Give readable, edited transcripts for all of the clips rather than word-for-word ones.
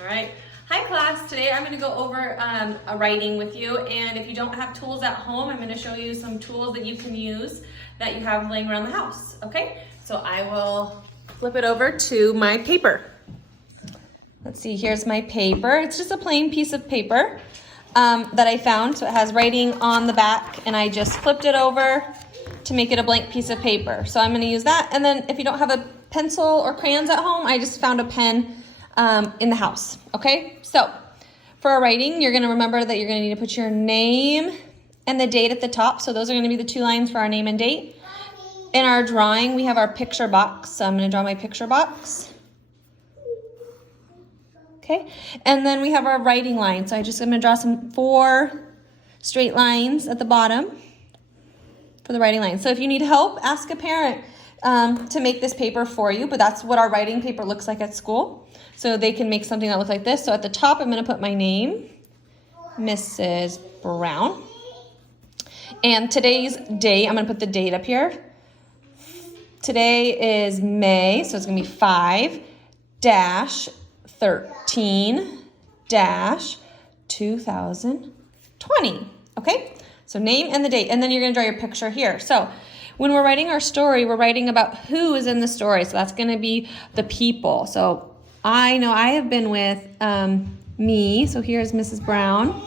All right. Hi class, today I'm going to go over a writing with you, and if you don't have tools at home, I'm going to show you some tools that you can use that you have laying around the house, okay? So I will flip it over to my paper. Let's see, here's my paper. It's just a plain piece of paper that I found, so it has writing on the back, and I just flipped it over to make it a blank piece of paper. So I'm going to use that, and then if you don't have a pencil or crayons at home, I just found a pen in the house, okay? So for our writing, you're gonna remember that you're gonna need to put your name and the date at the top. So those are gonna be the two lines for our name and date. In our drawing, we have our picture box. So I'm gonna draw my picture box. Okay, and then we have our writing line. So I'm gonna draw 4 straight lines at the bottom for the writing line. So if you need help, ask a parent to make this paper for you, but that's what our writing paper looks like at school. So they can make something that looks like this. So at the top, I'm going to put my name, Mrs. Brown. And today's date, I'm going to put the date up here. Today is May, so it's going to be 5-13-2020. Okay? So name and the date. And then you're going to draw your picture here. So when we're writing our story, we're writing about who is in the story. So that's going to be the people. So I know I have been with me. So here's Mrs. Brown.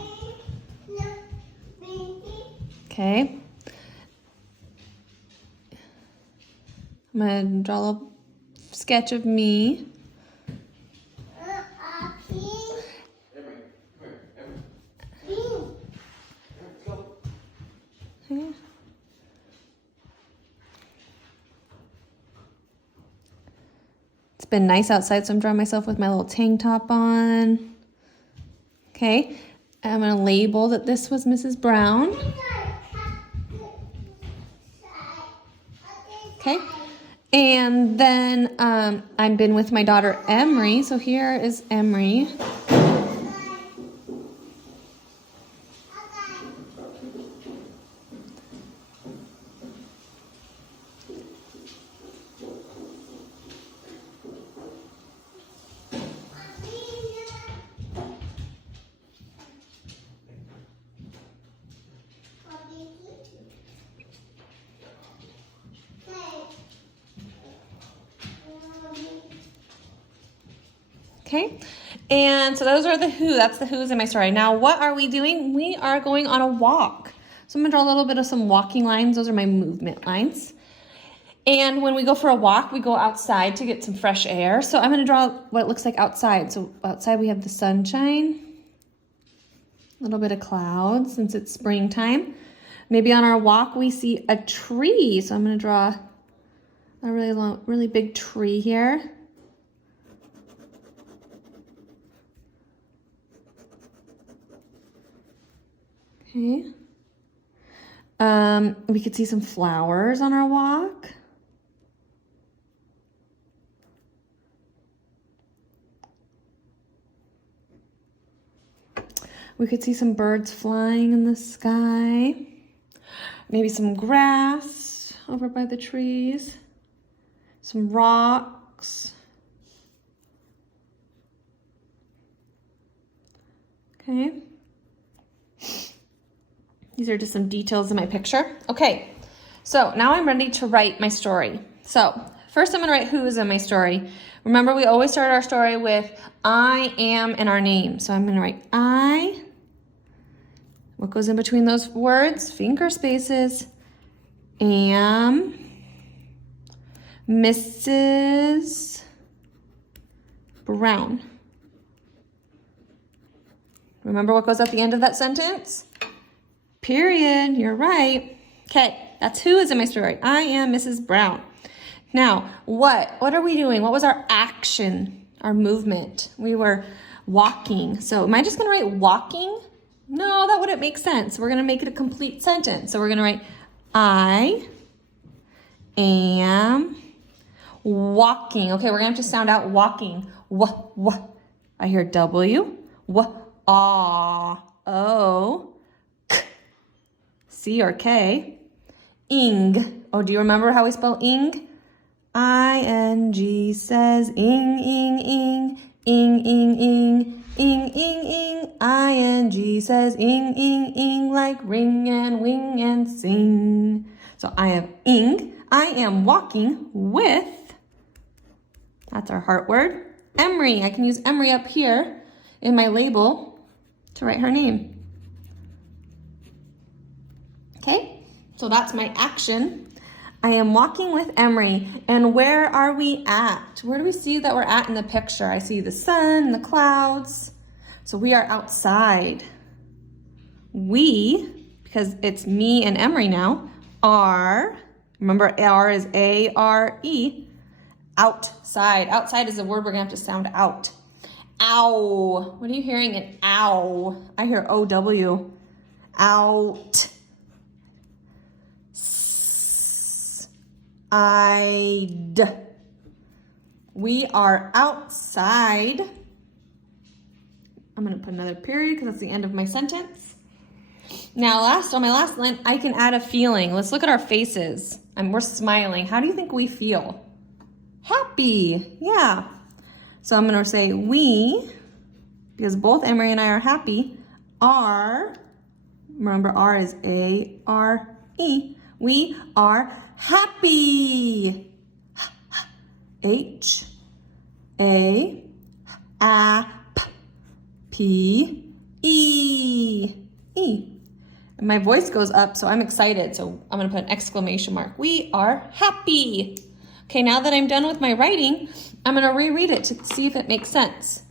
Okay. I'm going to draw a little sketch of me. Okay. It's been nice outside, so I'm drawing myself with my little tank top on. Okay, I'm going to label that this was Mrs. Brown. Okay, and then I've been with my daughter Emery, so here is Emery. Okay, and so those are the who. That's the who's in my story. Now, what are we doing? We are going on a walk. So I'm going to draw a little bit of some walking lines. Those are my movement lines. And when we go for a walk, we go outside to get some fresh air. So I'm going to draw what it looks like outside. So outside we have the sunshine, a little bit of clouds since it's springtime. Maybe on our walk we see a tree. So I'm going to draw a really big tree here. Okay. We could see some flowers on our walk. We could see some birds flying in the sky. Maybe some grass over by the trees. Some rocks. Okay. These are just some details in my picture. Okay, so now I'm ready to write my story. So first I'm gonna write who is in my story. Remember, we always start our story with I am and our name. So I'm gonna write I. What goes in between those words? Finger spaces. Am Mrs. Brown. Remember what goes at the end of that sentence? Period. You're right. Okay, that's who is in my story. I am Mrs. Brown. Now, what are we doing? What was our action, our movement? We were walking. So am I just going to write walking? No, that wouldn't make sense. We're going to make it a complete sentence. So we're going to write I am walking. Okay, we're going to have to sound out walking. I hear W. O. C or K. Ing. Oh, do you remember how we spell ing? I-N-G says ing, ing, ing. Ing, ing, ing, ing, ing, ing. ING says ing, ing, ing, like ring and wing and sing. So I have ing. I am walking with, that's our heart word, Emery. I can use Emery up here in my label to write her name. Okay, so that's my action. I am walking with Emery. And where are we at? Where do we see that we're at in the picture? I see the sun, the clouds. So we are outside. We, because it's me and Emery now, are, remember R is A-R-E, outside. Outside is a word we're gonna have to sound out. Ow. What are you hearing in ow? I hear O-W. Out. We are outside. I'm gonna put another period because that's the end of my sentence. Now on my last line, I can add a feeling. Let's look at our faces. We're smiling. How do you think we feel? Happy, yeah. So I'm gonna say we, because both Emery and I are happy, are, remember R is A-R-E, we are happy. H-A-P-P-E. And my voice goes up, so I'm excited. So I'm gonna put an exclamation mark. We are happy. Okay, now that I'm done with my writing, I'm gonna reread it to see if it makes sense.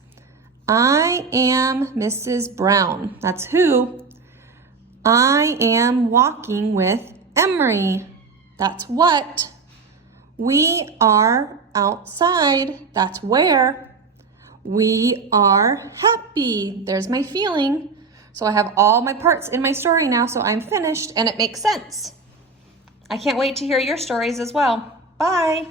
I am Mrs. Brown. That's who. I am walking with Emery. That's what. We are outside. That's where. We are happy. There's my feeling. So I have all my parts in my story now, so I'm finished and it makes sense. I can't wait to hear your stories as well. Bye.